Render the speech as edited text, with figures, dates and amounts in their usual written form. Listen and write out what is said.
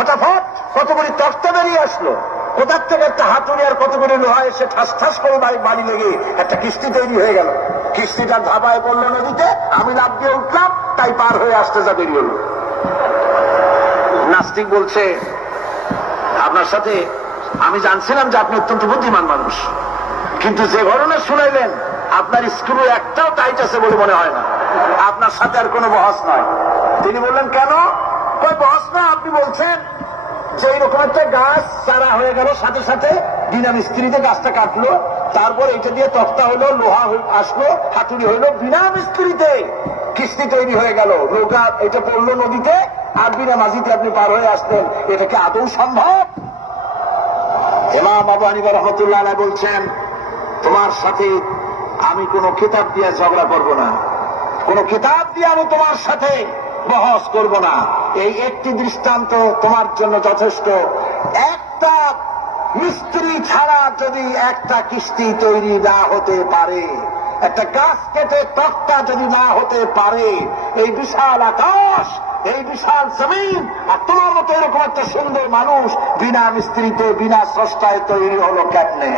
ফটাফট কতগুলি তক্তা বেরিয়ে আসলো, কোথার থেকে একটা হাতুড়ি আর কতগুলি লোহা এসে ঠাস ঠাস করে বাড়ি লেগে একটা কিস্তি তৈরি হয়ে গেল। কিস্তিটা ধাবায় পড়লো নদীতে, আমি লাফ দিয়ে উঠলাম, তাই পার হয়ে আসতে যা দেরি হলো। নাস্তিক বলছে, আপনার সাথে আমি জানছিলাম যে আপনি অত্যন্ত বুদ্ধিমান মানুষ, কিন্তু যে ঘটনা শুনাইলেন আপনার স্ক্রু একটাও টাইট আছে বলে মনে হয় না, আপনার সাথে আর কোনো বহস নয়। তিনি বললেন, কেন? বহস না, আপনি বলছেন যে এইরকম একটা গাছ চারা হয়ে গেল, সাথে সাথে বিনা মিস্ত্রিতে গাছটা কাটলো, তারপর এটা দিয়ে তক্তা হলো, লোহা আসলো, হাতুড়ি হইলো, বিনা মিস্ত্রিতে কিস্তি তৈরি হয়ে গেল, নৌকা এটা পড়লো নদীতে, আর বিনা মাঝিতে আপনি পার হয়ে আসলেন। এটা কি আদৌ সম্ভব? ইমাম আবু হানিফা রাহমাতুল্লাহ আলাইহি বলছেন, তোমার সাথে আমি কোন কিতাব দিয়ে ঝগড়া করব না, কোন কিতাব দিয়ে আমি তোমার সাথে বহস করব না। এই একটি দৃষ্টান্ত তোমার জন্য যথেষ্ট। একটা মিস্ত্রি ছাড়া যদি একটা কিস্তি তৈরি না হতে পারে, একটা গাছ কেটে তক্তা যদি না হতে পারে, এই বিশাল আকাশ, এই বিশাল জমিন, আর তোমার মতো এরকম একটা সুন্দর মানুষ বিনা মিস্ত্রিতে বিনা স্রষ্টায় তৈরি হলো কেমনে?